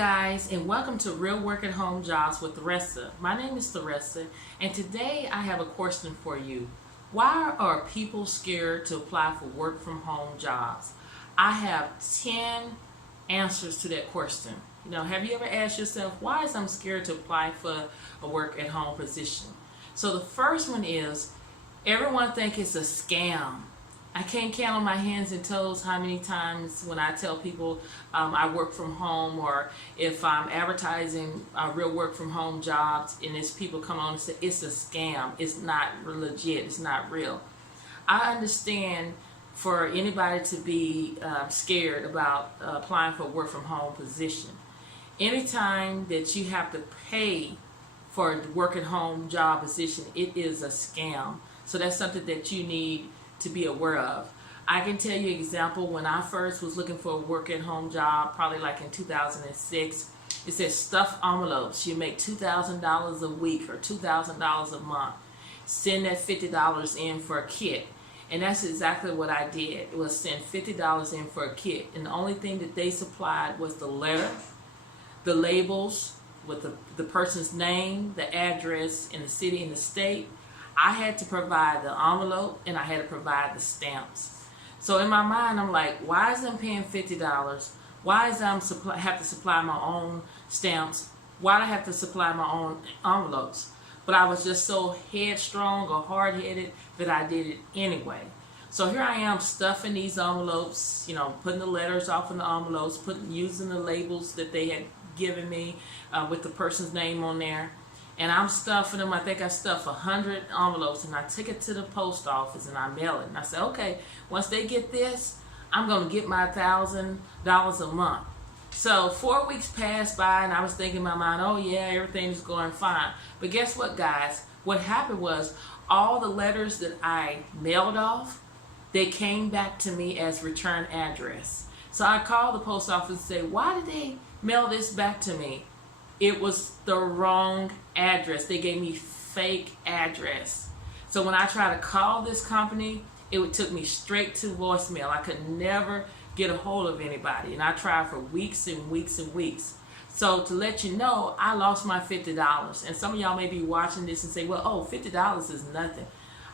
guys, and welcome to Real Work at Home Jobs with Theresa. My name is Theresa, and today I have a question for you. Why are people scared to apply for work from home jobs? I have 10 answers to that question. Have you ever asked yourself, why is I'm scared to apply for a work at home position? So the first one is, everyone thinks it's a scam. I can't count on my hands and toes how many times when I tell people I work from home, or if I'm advertising real work from home jobs and it's people come on and say it's a scam, it's not legit, it's not real. I understand for anybody to be scared about applying for a work from home position. Anytime that you have to pay for a work at home job position, it is a scam. So that's something that you need to be aware of. I can tell you an example. When I first was looking for a work at home job, probably like in 2006, it said stuff envelopes. You make $2,000 a week or $2,000 a month. Send that $50 in for a kit. And that's exactly what I did. It was send $50 in for a kit. And the only thing that they supplied was the letter, the labels with the person's name, the address, and the city and the state. I had to provide the envelope and I had to provide the stamps. So in my mind, I'm like, why is I'm paying $50? Why is I'm have to supply my own stamps? Why do I have to supply my own envelopes? But I was just so headstrong or hard-headed that I did it anyway. So here I am stuffing these envelopes, putting the letters off in the envelopes, using the labels that they had given me with the person's name on there. And I'm stuffing them. I think I stuffed 100 envelopes, and I took it to the post office and I mailed it. And I said, okay, once they get this, I'm going to get my $1,000 a month. So 4 weeks passed by, and I was thinking in my mind, oh yeah, everything's going fine. But guess what, guys? What happened was all the letters that I mailed off, they came back to me as return address. So I called the post office and said, why did they mail this back to me? It was the wrong address. They gave me fake address. So when I tried to call this company, it took me straight to voicemail. I could never get a hold of anybody. And I tried for weeks and weeks and weeks. So to let you know, I lost my $50. And some of y'all may be watching this and say, well, oh, $50 is nothing.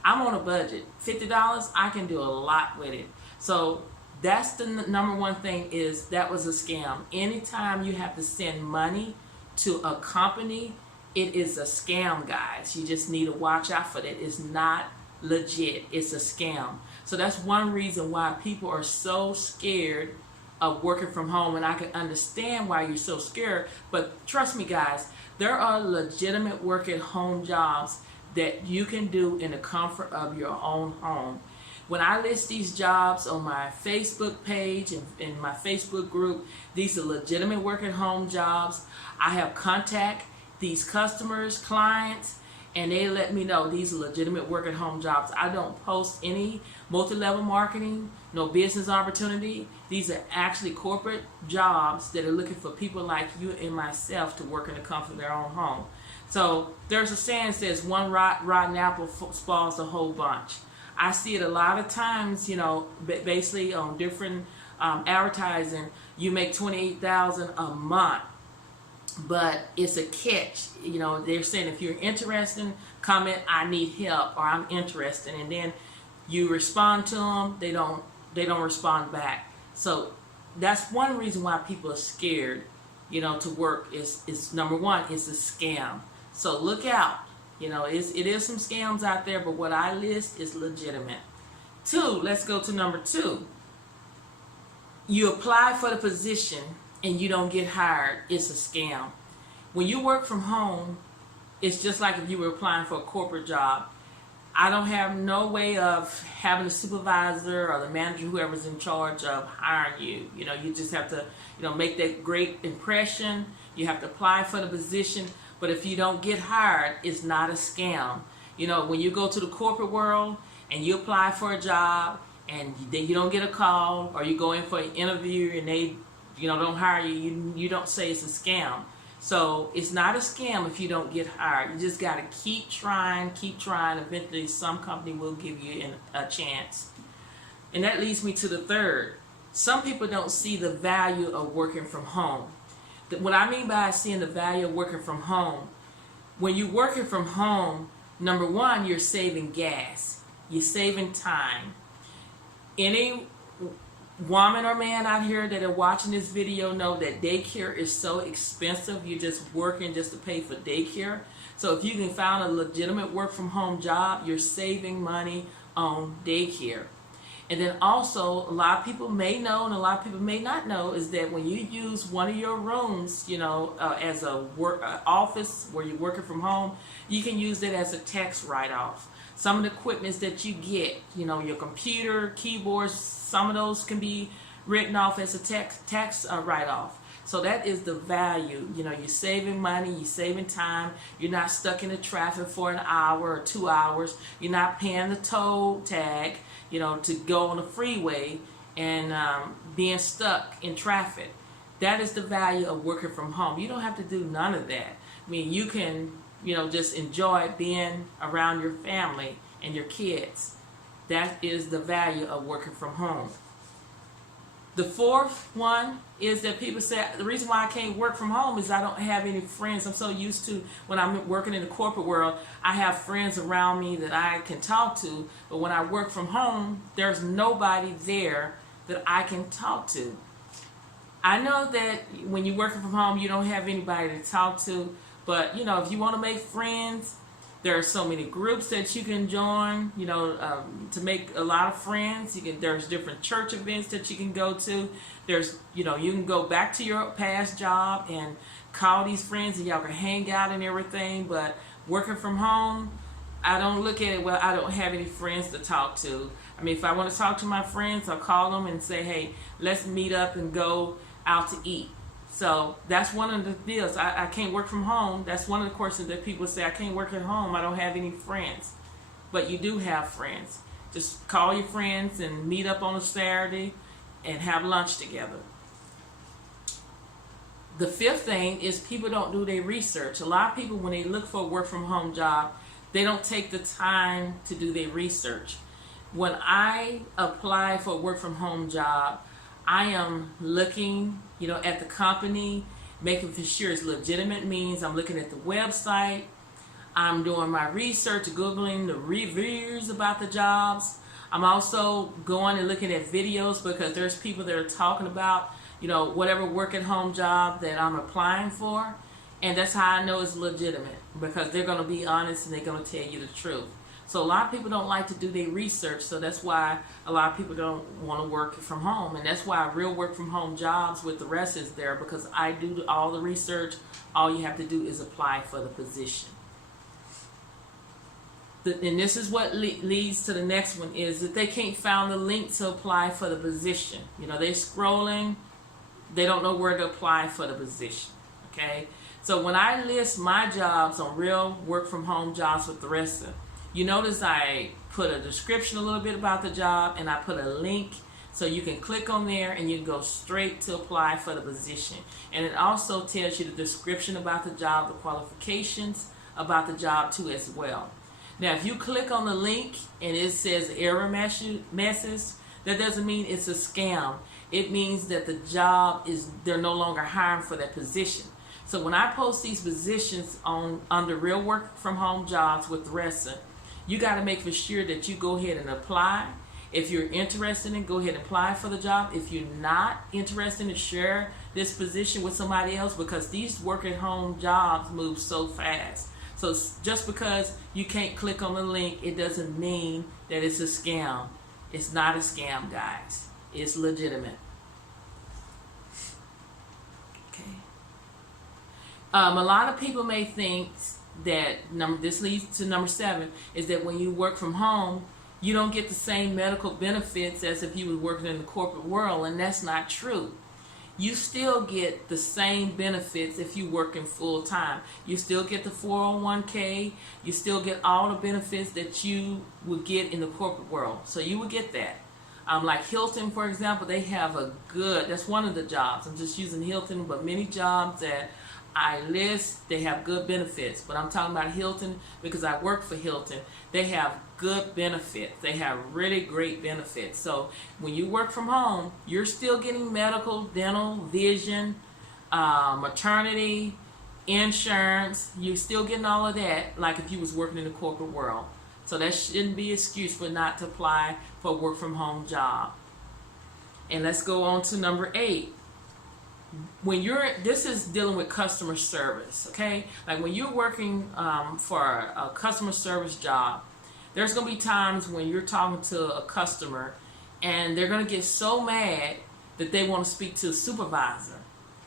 I'm on a budget. $50, I can do a lot with it. So that's the number one thing, is that was a scam. Anytime you have to send money to a company, it is a scam, guys. You just need to watch out for that. It's not legit. It's a scam. So that's one reason why people are so scared of working from home, and I can understand why you're so scared. But trust me, guys, there are legitimate work at home jobs that you can do in the comfort of your own home. When I list these jobs on my Facebook page and in my Facebook group, these are legitimate work at home jobs. I have contact these customers, clients, and they let me know these are legitimate work at home jobs. I don't post any multi-level marketing, no business opportunity. These are actually corporate jobs that are looking for people like you and myself to work in the comfort of their own home. So there's a saying that says one rotten apple spoils the whole bunch. I see it a lot of times, basically on different advertising, you make $28,000 a month, but it's a catch. They're saying if you're interested, comment, I need help, or I'm interested, and then you respond to them, they don't respond back. So that's one reason why people are scared, to work is number one, it's a scam. So look out. It is some scams out there, but what I list is legitimate. Let's go to number 2. You apply for the position and you don't get hired. It's a scam. When you work from home, it's just like if you were applying for a corporate job. I don't have no way of having a supervisor or the manager, whoever's in charge of hiring you. You just have to, make that great impression. You have to apply for the position. But if you don't get hired, it's not a scam. When you go to the corporate world and you apply for a job and then you don't get a call, or you go in for an interview and they, don't hire you, you don't say it's a scam. So it's not a scam if you don't get hired. You just got to keep trying. Eventually some company will give you a chance. And that leads me to the third. Some people don't see the value of working from home. What I mean by seeing the value of working from home, when you're working from home, number one, you're saving gas, you're saving time. Any woman or man out here that are watching this video know that daycare is so expensive. You're just working just to pay for daycare. So if you can find a legitimate work from home job, you're saving money on daycare. And then also, a lot of people may know and a lot of people may not know is that when you use one of your rooms, as a work office where you're working from home, you can use it as a tax write-off. Some of the equipments that you get, your computer, keyboards, some of those can be written off as a tax write-off. So that is the value. You're saving money, you're saving time. You're not stuck in the traffic for an hour or 2 hours. You're not paying the toll tag, to go on the freeway and being stuck in traffic. That is the value of working from home. You don't have to do none of that. I mean, you can, just enjoy being around your family and your kids. That is the value of working from home. The fourth one is that people say, the reason why I can't work from home is I don't have any friends. I'm so used to, when I'm working in the corporate world, I have friends around me that I can talk to. But when I work from home, there's nobody there that I can talk to. I know that when you're working from home, you don't have anybody to talk to. But, if you want to make friends, there are so many groups that you can join, to make a lot of friends. There's different church events that you can go to. There's, you can go back to your past job and call these friends and y'all can hang out and everything. But working from home, I don't look at it, well, I don't have any friends to talk to. I mean, if I want to talk to my friends, I'll call them and say, hey, let's meet up and go out to eat. So that's one of the deals. I can't work from home. That's one of the questions that people say, I can't work at home. I don't have any friends. But you do have friends. Just call your friends and meet up on a Saturday and have lunch together. The fifth thing is people don't do their research. A lot of people, when they look for a work from home job, they don't take the time to do their research. When I apply for a work from home job, I am looking, at the company, making sure it's legitimate. Means I'm looking at the website. I'm doing my research, Googling the reviews about the jobs. I'm also going and looking at videos because there's people that are talking about, whatever work at home job that I'm applying for. And that's how I know it's legitimate, because they're going to be honest and they're going to tell you the truth. So a lot of people don't like to do their research, so that's why a lot of people don't want to work from home. And that's why real work from home jobs with the rest is there, because I do all the research. All you have to do is apply for the position. And this is what leads to the next one, is that they can't find the link to apply for the position. They're scrolling, they don't know where to apply for the position. Okay? So when I list my jobs on real work from home jobs with the rest of, you notice I put a description a little bit about the job and I put a link so you can click on there and you can go straight to apply for the position. And it also tells you the description about the job, the qualifications about the job too as well. Now if you click on the link and it says error message, that doesn't mean it's a scam. It means that the job they're no longer hiring for that position. So when I post these positions under real work from home jobs with Ressa, you got to make for sure that you go ahead and apply. If you're interested in, go ahead and apply for the job. If you're not interested in, share this position with somebody else, because these work at home jobs move so fast. So just because you can't click on the link, it doesn't mean that it's a scam. It's not a scam, guys. It's legitimate. Okay. A lot of people may think that this leads to number 7, is that when you work from home, you don't get the same medical benefits as if you were working in the corporate world, and that's not true. You still get the same benefits if you work in full time. You still get the 401k, you still get all the benefits that you would get in the corporate world. So you would get that. Like Hilton, for example, they have that's one of the jobs. I'm just using Hilton, but many jobs that I list, they have good benefits. But I'm talking about Hilton because I work for Hilton. They have good benefits. They have really great benefits. So when you work from home, you're still getting medical, dental, vision, maternity, insurance. You're still getting all of that like if you was working in the corporate world. So that shouldn't be an excuse for not to apply for a work from home job. And let's go on to number 8. This is dealing with customer service, okay? Like when you're working for a customer service job, there's going to be times when you're talking to a customer and they're going to get so mad that they want to speak to a supervisor,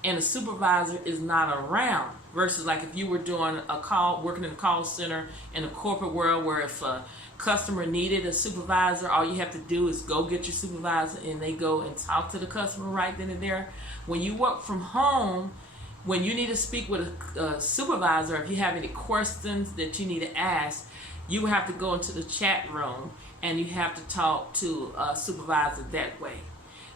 and the supervisor is not around. Versus like if you were doing a call, working in a call center in the corporate world, where if a customer needed a supervisor, all you have to do is go get your supervisor and they go and talk to the customer right then and there. When you work from home, when you need to speak with a supervisor, if you have any questions that you need to ask, you have to go into the chat room and you have to talk to a supervisor that way.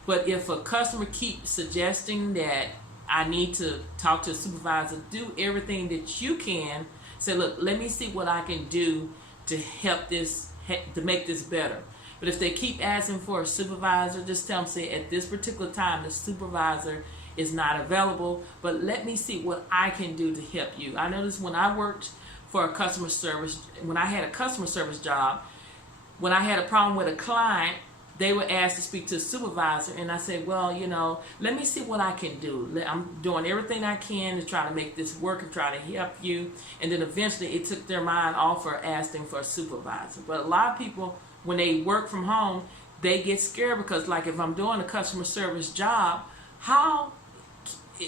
But if a customer keeps suggesting that I need to talk to a supervisor, do everything that you can. Say, look, let me see what I can do to help this, to make this better. But if they keep asking for a supervisor, just tell them, say, at this particular time, the supervisor is not available, but let me see what I can do to help you. I noticed when I worked for a customer service, when I had a customer service job, when I had a problem with a client, they were asked to speak to a supervisor, and I said, well, let me see what I can do. I'm doing everything I can to try to make this work and try to help you. And then eventually it took their mind off for asking for a supervisor. But a lot of people, when they work from home, they get scared because, like, if I'm doing a customer service job,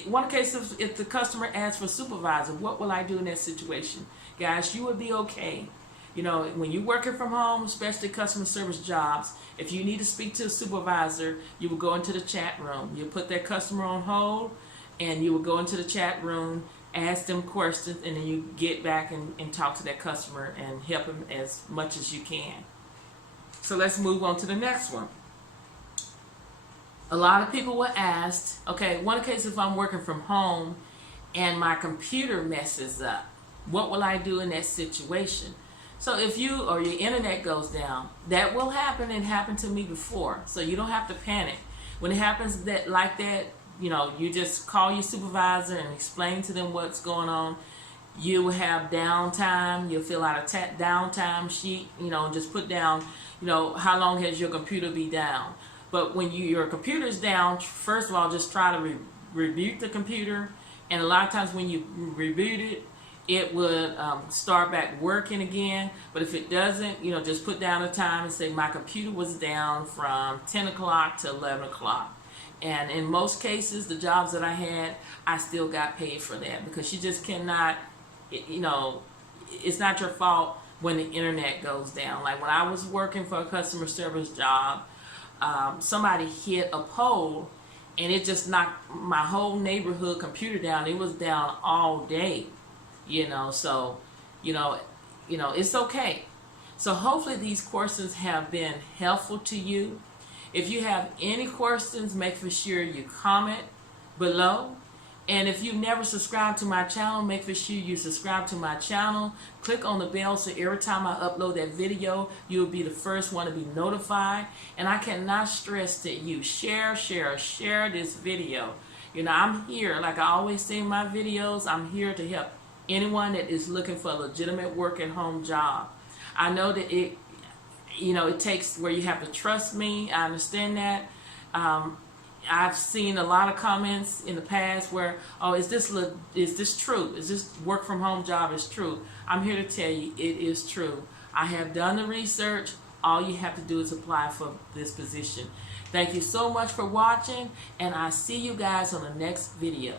one case, if the customer asks for a supervisor, what will I do in that situation? Guys, you would be okay. When you're working from home, especially customer service jobs, if you need to speak to a supervisor, you will go into the chat room. You put that customer on hold, and you will go into the chat room, ask them questions, and then you get back and talk to that customer and help them as much as you can. So let's move on to the next one. A lot of people were asked, okay, one case if I'm working from home and my computer messes up, what will I do in that situation? So if you or your internet goes down, that will happen. It happened to me before. So you don't have to panic. When it happens like that, you just call your supervisor and explain to them what's going on. You will have downtime. You'll fill out a downtime sheet, just put down, how long has your computer be down. But when your computer's down, first of all, just try to reboot the computer. And a lot of times when you reboot it, it would start back working again. But if it doesn't, just put down a time and say my computer was down from 10 o'clock to 11 o'clock. And in most cases, the jobs that I had, I still got paid for that, because you just cannot, it's not your fault when the internet goes down. Like when I was working for a customer service job, somebody hit a pole and it just knocked my whole neighborhood computer down. It was down all day. So it's okay. So hopefully these questions have been helpful to you. If you have any questions, make for sure you comment below. And if you never subscribed to my channel, make for sure you subscribe to my channel. Click on the bell so every time I upload that video, you'll be the first one to be notified. And I cannot stress that you share this video. I'm here, like I always say in my videos, I'm here to help anyone that is looking for a legitimate work at home job. I know that it takes where you have to trust me. I understand that. I've seen a lot of comments in the past where, oh, is this true? Is this work from home job is true? I'm here to tell you it is true. I have done the research. All you have to do is apply for this position. Thank you so much for watching, and I see you guys on the next video.